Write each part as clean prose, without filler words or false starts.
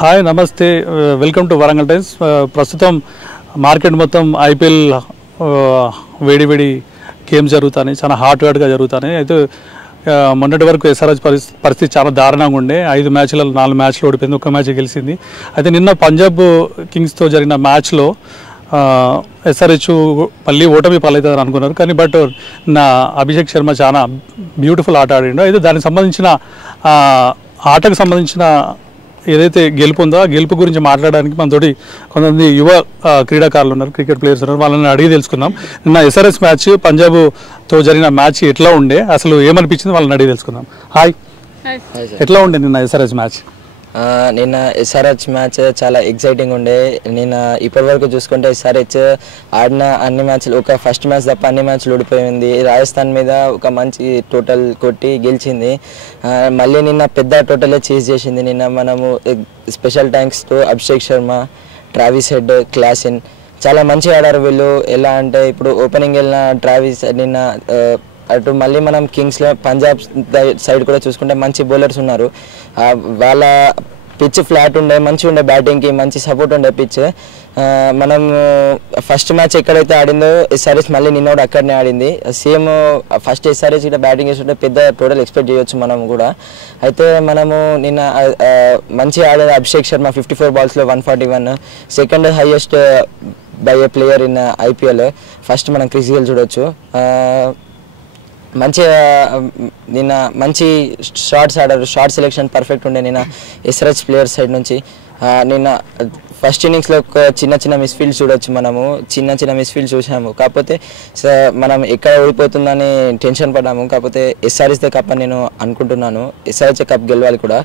Hi నమస్తే, welcome to Warangal times. ప్రస్తుతం market మొత్తం ఐపీఎల్ వేడి గేమ్స్ జరుగుతాయి, చాలా హాట్గా జరుగుతాయి. అయితే మొన్నటి వరకు ఎస్ఆర్హెచ్ పరిస్థితి చాలా దారుణంగా ఉండే. 5 మ్యాచ్లలో 4 మ్యాచ్లు ఓడిపోయింది, 1 మ్యాచ్ గెలిచింది. అయితే నిన్న పంజాబ్ కింగ్స్తో జరిగిన మ్యాచ్లో ఎస్ఆర్హెచ్ మళ్ళీ ఓటమి పాలవుతుందని అనుకున్నారు. కానీ బట్ నా అభిషేక్ శర్మ చాలా బ్యూటిఫుల్ ఆట ఆడిండు. అయితే దానికి సంబంధించిన ఆటకు సంబంధించిన ఏదైతే గెలుపు ఉందో ఆ గెలుపు గురించి మాట్లాడడానికి మనతోటి కొంతమంది యువ క్రీడాకారులు ఉన్నారు, క్రికెట్ ప్లేయర్స్ ఉన్నారు. వాళ్ళని అడిగి తెలుసుకుందాం. నిన్న ఎస్ఆర్హెచ్ మ్యాచ్ పంజాబ్తో జరిగిన మ్యాచ్ ఎట్లా ఉండే, అసలు ఏమనిపించింది వాళ్ళని అడిగి తెలుసుకుందాం. హాయ్, ఎట్లా ఉండే నిన్న ఎస్ఆర్హెచ్ మ్యాచ్? నిన్న ఎస్ఆర్హెచ్ మ్యాచ్ చాలా ఎక్సైటింగ్ ఉండే. నిన్న ఇప్పటి వరకు చూసుకుంటే ఎస్ఆర్హెచ్ ఆడిన అన్ని మ్యాచ్లు, ఒక ఫస్ట్ మ్యాచ్ తప్ప అన్ని మ్యాచ్లు ఓడిపోయింది. రాజస్థాన్ మీద ఒక మంచి టోటల్ కొట్టి గెలిచింది. మళ్ళీ నిన్న పెద్ద టోటలే చేజ్ చేసింది. నిన్న మనము special thanks to Abhishek Sharma, Travis head, Klaasen చాలా మంచిగా ఆడారు వీళ్ళు. ఎలా అంటే ఇప్పుడు ఓపెనింగ్ వెళ్ళిన ట్రావిస్ నిన్న అటు మళ్ళీ మనం కింగ్స్లో పంజాబ్ సైడ్ కూడా చూసుకుంటే మంచి బౌలర్స్ ఉన్నారు. వాళ్ళ పిచ్ ఫ్లాట్ ఉండే, మంచిగా ఉండే, బ్యాటింగ్కి మంచి సపోర్ట్ ఉండే పిచ్. మనం ఫస్ట్ మ్యాచ్ ఎక్కడైతే ఆడిందో ఎస్ఆర్హెచ్ మళ్ళీ నిన్న కూడా అక్కడనే ఆడింది. సేమ్ ఫస్ట్ ఎస్ఆర్హెచ్ ఇక్కడ బ్యాటింగ్ చేస్తుంటే పెద్ద టోటల్ ఎక్స్పెక్ట్ చేయొచ్చు మనం కూడా. అయితే మనము నిన్న మంచిగా ఆడేది Abhishek Sharma 54 బాల్స్లో 141, second highest by A player in IPL. First మనం క్రిస్ గేల్ చూడొచ్చు. మంచిగా నిన్న మంచి షాట్స్ ఆడారు, షార్ట్ సెలెక్షన్ పర్ఫెక్ట్ ఉండే నిన్న ఎస్ఆర్హెచ్ ప్లేయర్స్ సైడ్ నుంచి. నిన్న ఫస్ట్ ఇన్నింగ్స్లో ఒక చిన్న మిస్ఫీల్డ్ చూడొచ్చు, మనము చిన్న మిస్ఫీల్డ్ చూసాము. కాకపోతే మనం ఎక్కడ ఓడిపోతుందని టెన్షన్ పడ్డాము. కాకపోతే ఎస్ఆర్హెచ్దే కప్ అని నేను అనుకుంటున్నాను. ఎస్ఆర్హెచ్ కప్ గెలవాలి కూడా.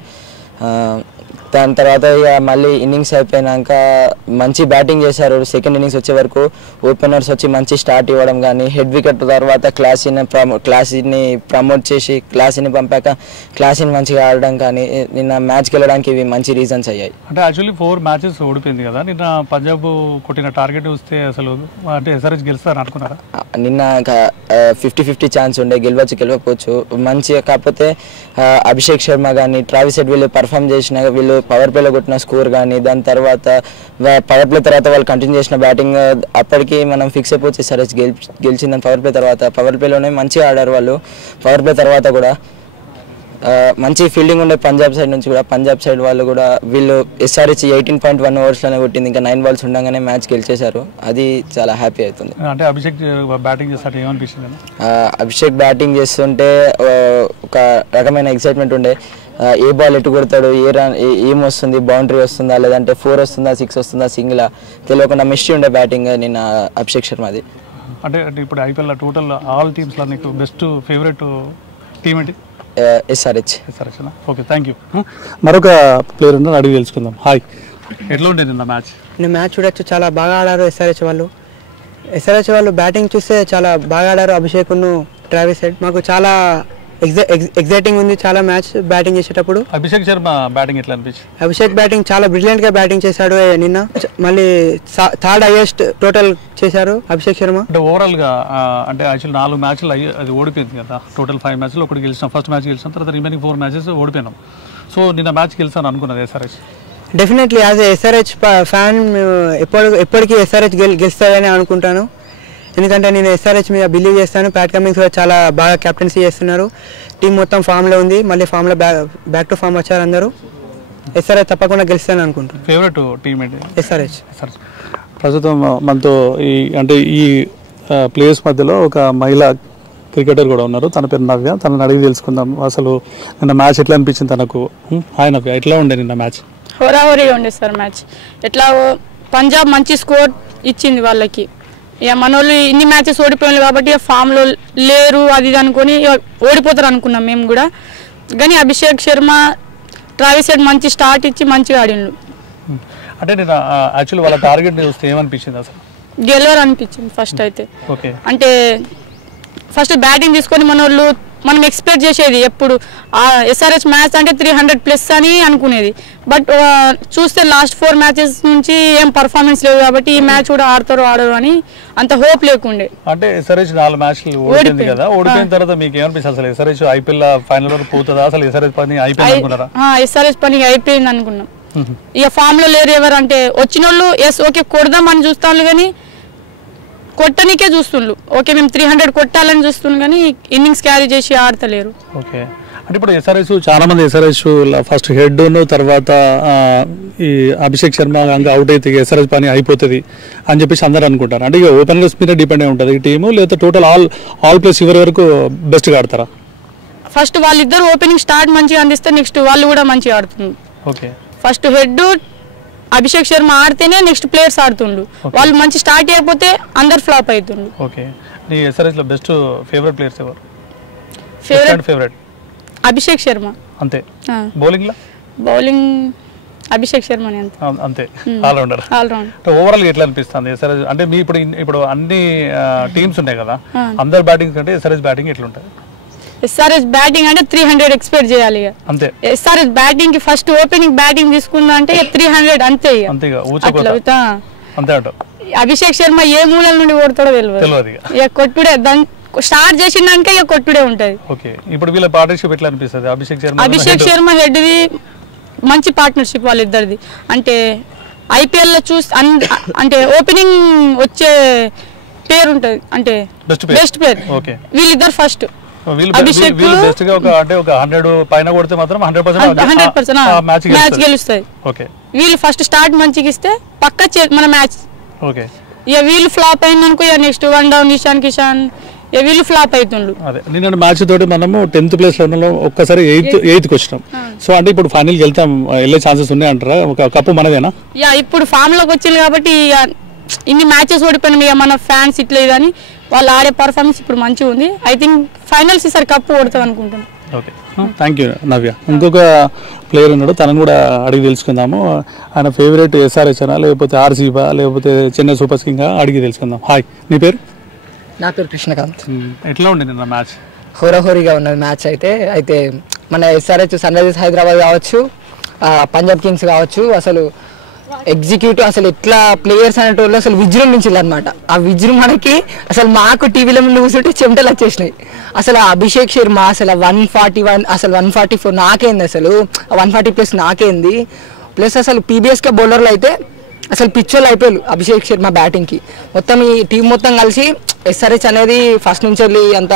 దాని తర్వాత ఇక మళ్ళీ ఇన్నింగ్స్ అయిపోయినాక మంచి బ్యాటింగ్ చేశారు. సెకండ్ ఇన్నింగ్స్ వచ్చే వరకు ఓపెనర్స్ వచ్చి మంచి స్టార్ట్ ఇవ్వడం కానీ, హెడ్ వికెట్ తర్వాత క్లాసీని ప్రమోట్ చేసి క్లాసీని పంపాక క్లాసీని మంచిగా ఆడడం కానీ నిన్న మ్యాచ్కి వెళ్ళడానికి ఇవి మంచి రీజన్స్ అయ్యాయి. అంటే యాక్చువల్లీ 4 మ్యాచెస్ ఓడిపోయింది కదా నిన్న. పంజాబ్ కొట్టిన టార్గెట్ వస్తే అసలు అంటే ఎస్ఆర్హెచ్ గెలుస్తారని అనుకున్నారా? నిన్న 50-50 ఛాన్స్ ఉండే, గెలవకపోవచ్చు మంచిగా. కాకపోతే అభిషేక్ శర్మ కానీ ట్రావిస్ హెడ్ వీళ్ళు పర్ఫామ్ చేసిన, వీళ్ళు పవర్ ప్లేలో కొట్టిన స్కోర్ కానీ, దాని తర్వాత పవర్ ప్లే తర్వాత వాళ్ళు కంటిన్యూ చేసిన బ్యాటింగ్ అప్పటికి మనం ఫిక్స్ అయిపోవచ్చు ఎస్ఆర్హెచ్ గెలిచిందని. పవర్ ప్లే తర్వాత పవర్ ప్లేలోనే మంచిగా ఆడారు వాళ్ళు. పవర్ ప్లే తర్వాత కూడా మంచి ఫీల్డింగ్ ఉండే పంజాబ్ సైడ్ నుంచి కూడా. పంజాబ్ సైడ్ వాళ్ళు కూడా వీళ్ళు ఎస్ఆర్హెచ్ 18.1 ఓవర్స్లోనే కొట్టింది, ఇంకా 9 బాల్స్ ఉండగానే మ్యాచ్ గెలిచేశారు. అది చాలా హ్యాపీ అవుతుంది. అంటే అభిషేక్ బ్యాటింగ్ చేస్తుంటే ఏమనిపిస్తుంది? అభిషేక్ బ్యాటింగ్ చేస్తుంటే ఒక రకమైన ఎక్సైట్మెంట్ ఉండే. ఏ బాల్ ఎటు కొడతాడు, ఏ రన్ ఏం వస్తుంది, బౌండరీ వస్తుందా లేదంటే 4 వస్తుందా 6 వస్తుందా సింగిలా తెలియకుండా మిస్టరీ ఉండే బ్యాటింగ్ నిన్న అభిషేక్ శర్మది. అంటే ఇప్పుడు ఐపీఎల్ టోటల్ ఆల్ టీమ్స్లో నీకు బెస్ట్ ఫేవరెట్ టీమ్ ఏంటి? ఎస్ఆర్హెచ్. Okay, thank you. మరొక ప్లేయర్ ఉన్నారు, అడిగి తెలుసుకుందాం. హాయ్, ఎట్లా ఉండేది నిన్న మ్యాచ్? నిన్న మ్యాచ్ చూడొచ్చు, చాలా బాగా ఆడారు ఎస్ఆర్హెచ్ వాళ్ళు. ఎస్ఆర్హెచ్ వాళ్ళు బ్యాటింగ్ చూస్తే చాలా బాగా ఆడారు. అభిషేక్ ట్రావిస్ హెడ్ మాకు చాలా ఎగ్జైటింగ్ ఉంది చాలా మ్యాచ్ బ్యాటింగ్ చేసేటప్పుడు. అభిషేక్ శర్మ బ్యాటింగ్ ఎట్లా అనిపించింది? అభిషేక్ బ్యాటింగ్ చాలా బ్రిలియంట్ గా బ్యాటింగ్ చేశాడు నిన్న. మళ్ళీ 3rd హైయెస్ట్ టోటల్ చేశారు అభిషేక్ శర్మ. అంటే ఓవరాల్ గా అంటే యాక్చువల్ 4 మ్యాచ్లు అది ఓడిపోయింది కదా. టోటల్ 5 మ్యాచ్లు ఒకటి గెలిచినాం, ఫస్ట్ మ్యాచ్ గెలిచినాం, తర్వాత రిమైనింగ్ 4 మ్యాచెస్ ఓడిపోయినాం. సో నిన్న మ్యాచ్ గెలిచాను అనుకున్నది SRH. Definitely as SRH fan ఎప్పటికీ ఎస్ఆర్హెచ్ గెలుస్తారని అనుకుంటాను. ఎందుకంటే నేను ఎస్ఆర్హెచ్ మీద బిలీవ్ చేస్తాను. ప్యాట్ కమిన్స్ కూడా చాలా బాగా కెప్టెన్సీ చేస్తున్నారు. టీం మొత్తం ఫామ్లో ఉంది, మళ్ళీ ఫామ్లో బ్యాక్ టు ఫామ్ వచ్చారు అందరూ. ఎస్ఆర్హెచ్ తప్పకుండా గెలుస్తాను అనుకుంటాను. ఫేవరెట్ టీం ఏంటి? ఎస్ఆర్హెచ్. ప్రస్తుతం మనతో ఈ ప్లేయర్స్ మధ్యలో ఒక మహిళా క్రికెటర్ కూడా ఉన్నారు, తన పేరు నవ్య. తనని అడిగి తెలుసుకుందాం అసలు నిన్న మ్యాచ్ ఎట్లా అనిపించింది తనకు. హాయ్ నవ్య, ఎట్లా ఉండే నిన్న మ్యాచ్? హోరాహోరీగా ఉండే సార్ మ్యాచ్. ఎట్లా పంజాబ్ మంచి స్కోర్ ఇచ్చింది వాళ్ళకి. ఇక మన వాళ్ళు ఇన్ని మ్యాచెస్ ఓడిపోయారు కాబట్టి ఫామ్లో లేరు అది ఇది అనుకొని ఓడిపోతారు అనుకున్నాం మేము కూడా. కానీ అభిషేక్ శర్మ ట్రావిస్ హెడ్ మంచి స్టార్ట్ ఇచ్చి మంచిగా ఆడిండు. అంటే నేను యాక్చువల్లీ వాళ్ళ టార్గెట్ చూస్తే ఏమనిపించింది అసలు? గెలవరు అనిపించింది ఫస్ట్ అయితే. అంటే ఫస్ట్ బ్యాటింగ్ తీసుకొని మనం ఎక్స్పెక్ట్ చేసేది ఎప్పుడు ఎస్ఆర్హెచ్ మ్యాచ్ అంటే 300+ అని అనుకునేది. బట్ చూస్తే లాస్ట్ 4 మ్యాచెస్ నుంచి ఏం పర్ఫార్మెన్స్ లేదు కాబట్టి ఈ మ్యాచ్ కూడా ఆడతారు ఆడరు అని అంత హోప్ లేకుండే. అంటే ఎస్ఆర్హెచ్ 4 మ్యాచ్లు ఓడిపోయింది కదా, ఓడిపోయిన తర్వాత మీకు ఏమనిపిస్తుంది అసలు ఎస్ఆర్హెచ్ ఐపీఎల్ ఫైనల్ వరకు పోతుందా, అసలు ఎస్ఆర్హెచ్ పని అయిపోయింది అనుకున్నారా? ఎస్ఆర్హెచ్ పని అయిపోయింది అనుకున్నాం. ఇక ఫామ్ లో లేరు ఎవరు అంటే వచ్చిన వాళ్ళు ఓకే కొడదాం అని చూస్తాను కానీ కొట్టనికే చూస్తుండ్రు. ఓకే మేము 300 కొట్టాలని చూస్తున్నాం కానీ ఇన్నింగ్స్ క్యారీ చేసి ఆడతలేరు. ఓకే, అంటే ఇప్పుడు ఎస్ఆర్హెచ్ చాలా మంది ఎస్ఆర్హెచ్ ఫస్ట్ హెడ్ తర్వాత ఈ అభిషేక్ శర్మ ఇంకా అవుట్ అయితే ఎస్ఆర్హెచ్ పని అయిపోతుంది అని చెప్పేసి అందరూ అనుకుంటారు. అంటే ఇక ఓపెనర్స్ మీద డిపెండ్ అయి ఉంటుంది ఈ టీము, లేదా టోటల్ ఆల్ ప్లేస్ చివరి వరకు బెస్ట్గా ఆడతారా? ఫస్ట్ వాళ్ళిద్దరు ఓపెనింగ్ స్టార్ట్ మంచిగా అందిస్తే నెక్స్ట్ వాళ్ళు కూడా మంచిగా ఆడుతున్నారు. Okay, first head Abhishek Sharma ఆడితేనే నెక్స్ట్ ప్లేయర్స్ ఆడుతుండ్రు. వాళ్ళు మంచి స్టార్ట్ చేయకపోతే అందరు ఫ్లాప్ అవుతుండ్రు. ఓకే, నీ ఎస్ఆర్హెచ్ లో బెస్ట్ ఫేవరెట్ ప్లేయర్స్ ఎవరు? ఫేవరెట్ అభిషేక్ శర్మ అంతే. బౌలింగ్ అభిషేక్ శర్మ అంతే, ఆల్రౌండర్. ఓవరాల్ గా ఎట్లా అనిపిస్తుంది ఎస్ఆర్హెచ్? అంటే మీ ఇప్పుడు అన్ని టీమ్స్ ఉన్నాయి కదా, అందరు బ్యాటింగ్ కంటే ఎస్ఆర్హెచ్ బ్యాటింగ్ ఎట్లుంటది? ఎస్ఆర్హెచ్ బ్యాటింగ్ అంటే 300 ఎక్స్పెక్ట్ చేయాలి అంతే. ఎస్ఆర్హెచ్ బ్యాటింగ్ కి ఫస్ట్ ఓపెనింగ్ బ్యాటింగ్ తీసుకుందా అంటే 300 అంతే. అభిషేక్ శర్మ ఏ మూలల నుండి కొడతాడో తెలియదు. ఇక కొట్టుడే స్టార్ట్ చేసిందాక ఇక కొట్టుడే ఉంటది. ఇప్పుడు వీళ్ళ పార్ట్నర్షిప్ ఎట్లా అనిపిస్తుంది? అభిషేక్ శర్మ హెడ్ ది మంచి పార్ట్నర్షిప్ వాళ్ళిద్దరిది. అంటే ఐపీఎల్ లో అంటే ఓపెనింగ్ వచ్చే పేరు ఉంటది, అంటే బెస్ట్ పేరు వీళ్ళిద్దరు. ఫస్ట్ అభిషేక్ బెస్ట్ గా ఒక 100 పైన కొడితే మాత్రం 100% మ్యాచ్ గెలుస్తుంది. వీళ్ళు ఫస్ట్ స్టార్ట్ మంచిగా ఇస్తే పక్కా మన మ్యాచ్. ఇక వీళ్ళు ఫ్లాప్ అయిందనుకో ఇక నెక్స్ట్ 1 డౌన్ ఇషాన్ కిషాన్ వీళ్ళు ఫ్లాప్ అవుతుండ్రు. అదే నిన్న మ్యాచ్ తోటి మనము 10th ప్లేస్ లో ఉన్నాం, ఒక్కసారి 8th వచ్చినాం. సో అంటే ఇప్పుడు ఫైనల్ వెళ్తాం, వెళ్ళే ఛాన్సెస్ ఉన్నాయి అంటారా? ఒక కప్పు మనదేనా? యా, ఇప్పుడు ఫామ్ లోకి వచ్చింది కాబట్టి ఇన్ని మ్యాచెస్ ఓడిపోయినాం. ఇక మన ఫ్యాన్స్ ఇట్లా కానీ వాళ్ళు ఆడే పర్ఫార్మెన్స్ ఇప్పుడు మంచిగా ఉంది. ఐ థింక్ ఫైనల్స్ ఈసారి కప్పు కొడతాం అనుకుంటున్నాను. ఓకే, థ్యాంక్ యూ నవ్య. ఇంకొక ప్లేయర్ ఉన్నాడు, తనను కూడా అడిగి తెలుసుకుందాము. ఆయన ఫేవరెట్ ఎస్ఆర్హెచ్ అనా లేకపోతే ఆర్సీబా లేకపోతే చెన్నై సూపర్ కింగ్ అడిగి తెలుసుకుందాం. హాయ్, నీ పేరు? నా పేరు కృష్ణకాంత్. ఎట్లా ఉండింది నిన్న మ్యాచ్? హోరాహోరీగా ఉన్నది మ్యాచ్. అయితే మన ఎస్ఆర్హెచ్ సన్ రైజర్స్ హైదరాబాద్ కావచ్చు, పంజాబ్ కింగ్స్ కావచ్చు, అసలు ఎగ్జిక్యూటివ్ అసలు ఎట్లా ప్లేయర్స్ అనేటోళ్ళు అసలు విజృంభించారు అనమాట. ఆ విజృంభణకి అసలు మాకు టీవీలో ముందు కూర్చుంటే చెమటలు వచ్చేసినాయి. అసలు అభిషేక్ శర్మ అసలు 141 అసలు 144 నాకేంది, అసలు 140+ నాకేంది. ప్లస్ అసలు పీబీఎస్కే బౌలర్లు అయితే అసలు పిచ్చోళ్ళు అయిపోయారు అభిషేక్ శర్మ బ్యాటింగ్కి. మొత్తం ఈ టీం మొత్తం కలిసి ఎస్ఆర్హెచ్ అనేది ఫస్ట్ నుంచి వెళ్ళి అంత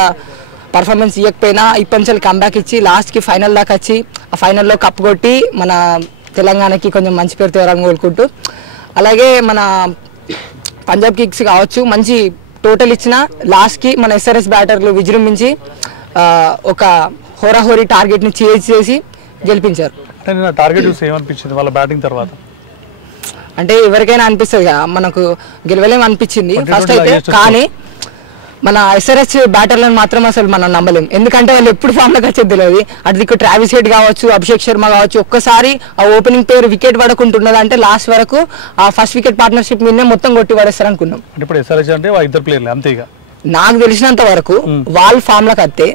పర్ఫార్మెన్స్ ఇవ్వకపోయినా ఇప్పటి నుంచి కంబ్యాక్ ఇచ్చి లాస్ట్కి ఫైనల్ దాకా వచ్చి ఆ ఫైనల్లో కప్ కొట్టి మన తెలంగాణకి కొంచెం మంచి పేరు తేవాలని కోరుకుంటూ, అలాగే మన పంజాబ్ కింగ్స్ కావచ్చు మంచి టోటల్ ఇచ్చిన లాస్ట్కి మన ఎస్ఆర్హెచ్ బ్యాటర్లు విజృంభించి ఒక హోరాహోరీ టార్గెట్ని చేసి గెలిపించారు. టార్గెట్ చూసి ఏమనిపించింది వాళ్ళ బ్యాటింగ్ తర్వాత? అంటే ఎవరికైనా అనిపిస్తుంది కదా, మనకు గెలవలేము అనిపించింది ఫస్ట్ అయితే. కానీ మన ఎస్ఆర్హెచ్ బ్యాటర్లను మాత్రం అసలు మనం నమ్మలేం, ఎందుకంటే వాళ్ళు ఎప్పుడు ఫామ్లోకి వచ్చేది తెలియదు. అటు ట్రావిస్ హెడ్ కావచ్చు, అభిషేక్ శర్మ కావచ్చు, ఒక్కసారి ఆ ఓపెనింగ్ పేరు వికెట్ పడకుంటున్నది అంటే లాస్ట్ వరకు ఆ ఫస్ట్ వికెట్ పార్ట్నర్షిప్ మీదనే మొత్తం కొట్టి పడేస్తారు అనుకున్నాం. ఇప్పుడు ఎస్ఆర్హెచ్ అంటే 2 ప్లేయర్లు అంతేగా. నాకు తెలిసినంత వరకు వాళ్ళు ఫామ్లోకి వస్తే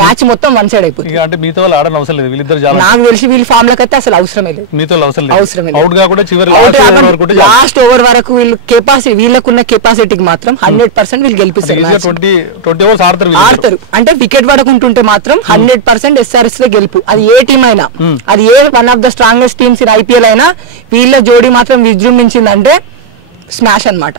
మ్యాచ్ మొత్తం వన్ సైడ్ అయిపోతుంది. అంటే మీతో వాళ్ళు ఆడని అవసరం లేదు, వీళ్ళిద్దరు నాకు తెలిసి వీళ్ళు ఫామ్ లోకి అయితే అసలు అవసరమే లేదు, మీతో అవసరం లేదు. లాస్ట్ ఓవర్ వరకు వీళ్ళు కెపాసిటీ, వీళ్ళకున్న కెపాసిటీకి మాత్రం 100% వీళ్ళు గెలిపిస్తారు, ఆడతారు. అంటే వికెట్ పడకుంటుంటే మాత్రం 100% ఎస్ఆర్ఎస్ లో గెలుపు. అది ఏ టీం అయినా, అది a one of the strongest teams in IPL అయినా వీళ్ళ జోడీ మాత్రం విజృంభించిందంటే స్మాష్ అన్నమాట.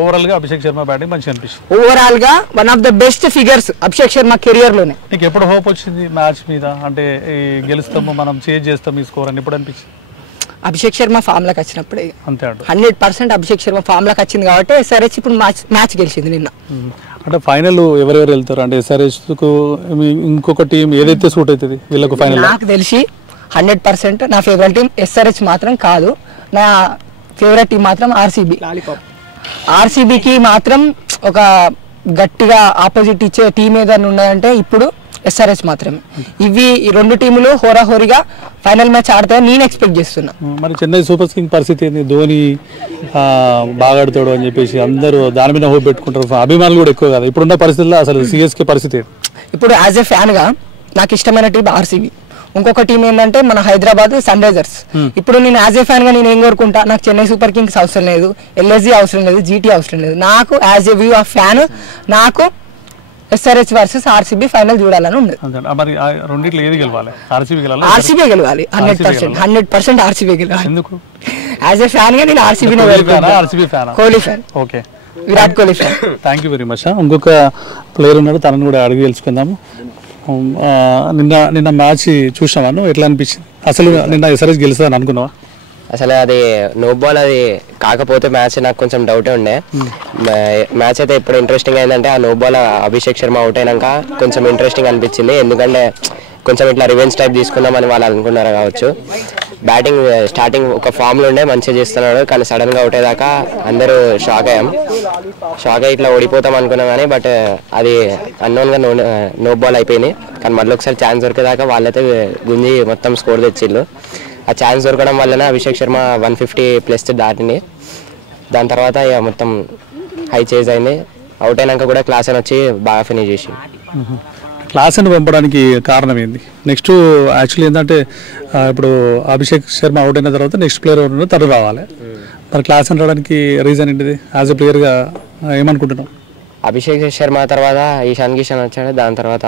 ఓవరాల్ గా అభిషేక్ శర్మ బ్యాటింగ్ మంచిగా అనిపిస్తుంది. ఓవరాల్ గా one of the best figures Abhishek Sharma career లోనే. నీకు ఎప్పుడు హోప్ వచ్చింది మ్యాచ్ మీద, అంటే గెలుస్తాము మనం చేంజ్ చేస్తాం ఈ స్కోర్ అని ఎప్పుడు అనిపించింది? అభిషేక్ శర్మ ఫామ్ లోకి వచ్చినప్పుడే అంతే. 100% అభిషేక్ శర్మ ఫామ్ లోకి వచ్చింది కాబట్టి ఎస్ఆర్హెచ్ ఇప్పుడు మ్యాచ్ గెలిచింది నిన్న. అంటే ఫైనల్ ఎవరెవరు వెళ్తారు? అంటే ఎస్ఆర్హెచ్ కు ఇంకొక టీం ఏదైతే సూట్ అవుతుంది వీళ్ళకు ఫైనల్? నాకు తెలిసి 100% నా ఫేవరెట్ టీం ఎస్ఆర్హెచ్ మాత్రం కాదు, నా ఫేవరెట్ టీం మాత్రం ఆర్సీబీ. ఆర్సీబీకి మాత్రం ఒక గట్టిగా ఆపోజిట్ ఇచ్చే టీం ఏదైనా ఉన్నదంటే ఇప్పుడు ఎస్ఆర్హెచ్ మాత్రమే. ఇవి ఈ 2 టీములు హోరాహోరీగా ఫైనల్ మ్యాచ్ ఆడతాయని నేను ఎక్స్పెక్ట్ చేస్తున్నా. మరి చెన్నై సూపర్ కింగ్ పరిస్థితి ఏంది? ధోని బాగా ఆడుతాడు అని చెప్పేసి అందరూ దాని మీద హోప్ పెట్టుకుంటారు, అభిమానులు కూడా ఎక్కువ కదా. ఇప్పుడున్న పరిస్థితుల్లో అసలు సిఎస్కే పరిస్థితి? ఇప్పుడు యాజ్ ఎ ఫ్యాన్గా నాకు ఇష్టమైన టీం ఆర్సీబీ. ఇంకొక టీం ఏంటంటే మన హైదరాబాద్ సన్ రైజర్స్. ఇప్పుడు నేను యాజ్ ఏ ఫ్యాన్ గా నేను ఏం కోరుకుంటా, నాకు చెన్నై సూపర్ కింగ్స్ అవసరం లేదు, ఎల్ఎస్జీ అవసరం లేదు, జీటీ అవసరం లేదు. నాకు as a view of fan నాకు SRH వర్సెస్ RCB ఫైనల్ చూడాలని ఉంది. మరి రెండిట్లో ఏది గెలవాలి? RCB గెలవాలి, 100% RCB గెలవాలి. ఎందుకు? యాజ్ ఏ ఫ్యాన్ గా నేను RCB Kohli fan. Okay, Virat Kohli fan. Thank you very much. ఇంకొక ప్లేయర్ ఉన్నాడు, తనని కూడా అడిగి తెలుసుకుందాము. నిన్న మ్యాచ్ చూసినావా, ఎట్లా అనిపించింది? అసలు నిన్న SRH గెలుస్తుందని అనుకున్నావా? అసలు అది నో బాల్ అది కాకపోతే మ్యాచ్ నాకు కొంచెం డౌటే ఉండే. మ్యాచ్ అయితే ఇప్పుడు ఇంట్రెస్టింగ్ అయిందంటే ఆ no ball Abhishek Sharma out అయినాక కొంచెం ఇంట్రెస్టింగ్ అనిపించింది. ఎందుకంటే కొంచెం ఇట్లా రివెంజ్ టైప్ తీసుకుందామని వాళ్ళు అనుకున్నారు కావచ్చు. బ్యాటింగ్ స్టార్టింగ్ ఒక ఫామ్లో ఉండే మంచిగా చేస్తున్నాడు, కానీ సడన్గా అవుట్ అయ్యాక అందరూ షాక్ అయ్యి ఇట్లా ఓడిపోతాం అనుకున్నాం. కానీ బట్ అది అన్నోన్గా నో బాల్ అయిపోయింది. కానీ మళ్ళీ ఒకసారి ఛాన్స్ దొరికేదాకా వాళ్ళైతే గుంజి మొత్తం స్కోర్ తెచ్చిళ్ళు. ఆ ఛాన్స్ దొరకడం వల్లనే అభిషేక్ శర్మ 150+ దాటింది. దాని తర్వాత ఇక మొత్తం హై చేజ్ అయింది. అవుట్ అయినాక కూడా క్లాస్ అని వచ్చి బాగా ఫినిష్ చేసి. క్లాస్ అని పంపడానికి కారణం ఏంది? నెక్స్ట్ యాక్చువల్లీ ఏంటంటే ఇప్పుడు అభిషేక్ శర్మ అవుట్ అయిన తర్వాత నెక్స్ట్ ప్లేయర్ ఎవరు తను రావాలి. మరి క్లాస్ అని రావడానికి రీజన్ ఏంటిది? యాజ్ ఎ ప్లేయర్గా ఏమనుకుంటున్నాం? అభిషేక్ శర్మ తర్వాత ఈశాన్ కిషన్ వచ్చాడు. దాని తర్వాత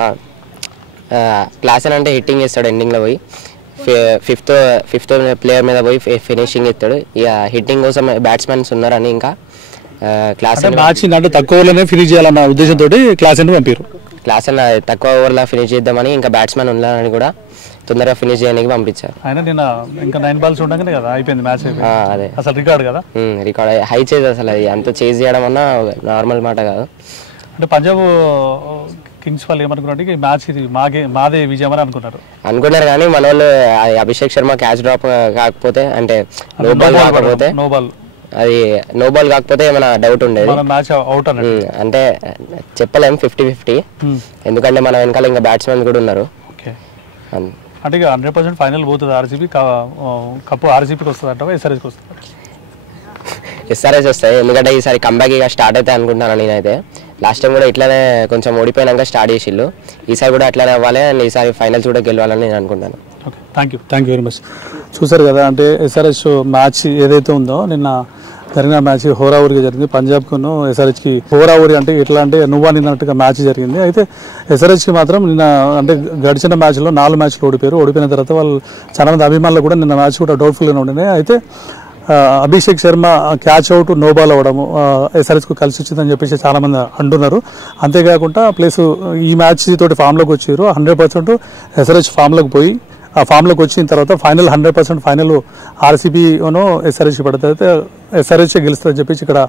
క్లాస్ అని అంటే హిట్టింగ్ చేస్తాడు, ఎండింగ్లో పోయి ఫిఫ్త్ ప్లేయర్ మీద పోయి ఫినిషింగ్ ఇస్తాడు. ఇక హిట్టింగ్ కోసం బ్యాట్స్మెన్స్ ఉన్నారని ఇంకా క్లాస్ మ్యాచ్ అంటే తక్కువ ఓవర్లోనే ఫినిష్ చేయాలన్న ఉద్దేశంతో క్లాస్ అని పంపారు. క్లాస్ అని తక్కువ ఓవర్లో ఫినిష్ చేద్దామని, ఇంకా బ్యాట్స్మెన్ ఉన్నారని కూడా తొందరగా ఫినిష్ చేయడానికి పంపించారు. ఆయన నిన్న ఇంకా 9 balls ఉండగానే కదా అయిపోయింది మ్యాచ్. అదే అసలు రికార్డ్ కదా, రికార్డ్ హై చేజ్. అసలు అది అంత చేజ్ చేయడం అన్నా నార్మల్ మాట కాదు. అంటే పంజాబ్ కింగ్స్ వాళ్ళు ఏమనుకున్నట్టు ఈ మ్యాచ్ ఇది మాదే విజయం అని అనుకున్నారు కానీ మన వాళ్ళు అభిషేక్ శర్మ క్యాచ్ డ్రాప్ కాకపోతే అంటే నో బాల్ అది నో బాల్ కాకపోతే ఏమైనా డౌట్ ఉండేది. మ్యాచ్ అవుట్ అంటే చెప్పలేం 50-50, ఎందుకంటే మన వెనకాల ఇంకా బ్యాట్స్మెన్ కూడా ఉన్నారు. అంటే 100% ఫైనల్ పోతుంది. RCB కప్పు RCBకి వస్తుంది అంటావా SRHకి వస్తుంది? SRH వస్తాయి, ఎందుకంటే ఈసారి కంబ్యాక్ ఇక స్టార్ట్ అయితే అనుకుంటున్నాను నేనైతే. లాస్ట్ టైం కూడా ఇట్లానే కొంచెం ఓడిపోయినాక స్టార్ట్ చేసిళ్ళు, ఈసారి కూడా అట్లానే అవ్వాలి అండ్ ఈసారి ఫైనల్స్ కూడా గెలవాలని నేను అనుకుంటాను. Okay, thank you very much. చూసారు కదా, అంటే SRH మ్యాచ్ ఏదైతే ఉందో నిన్న జరిగిన మ్యాచ్ హోరావూరిగా జరిగింది. పంజాబ్కును SRHకి హోరావూరి అంటే ఎట్లా అంటే నువ్వు నిన్నట్టుగా మ్యాచ్ జరిగింది. అయితే SRHకి మాత్రం నిన్న అంటే గడిచిన మ్యాచ్లో 4 మ్యాచ్లు ఓడిపోయిన తర్వాత వాళ్ళు చాలా మంది అభిమానులు కూడా నిన్న మ్యాచ్ కూడా డౌట్ఫుల్గానే ఉండినాయి. అయితే Abhishek Sharma catch out no ball అవ్వడము SRHకు కలిసి వచ్చిందని చెప్పేసి చాలామంది అంటున్నారు. అంతేకాకుండా ప్లస్ ఈ మ్యాచ్ తోటి ఫామ్లోకి వచ్చారు. 100% SRH ఫామ్లోకి పోయి ఆ ఫామ్లోకి వచ్చిన తర్వాత ఫైనల్ 100% ఫైనల్ RCBను SRH పడుతుంది. అయితే SRH గెలుస్తుందని చెప్పేసి ఇక్కడ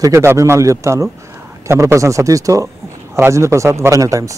క్రికెట్ అభిమానులు చెప్తాను. కెమెరా పర్సన్ సతీష్తో రాజేంద్ర ప్రసాద్, వరంగల్ టైమ్స్.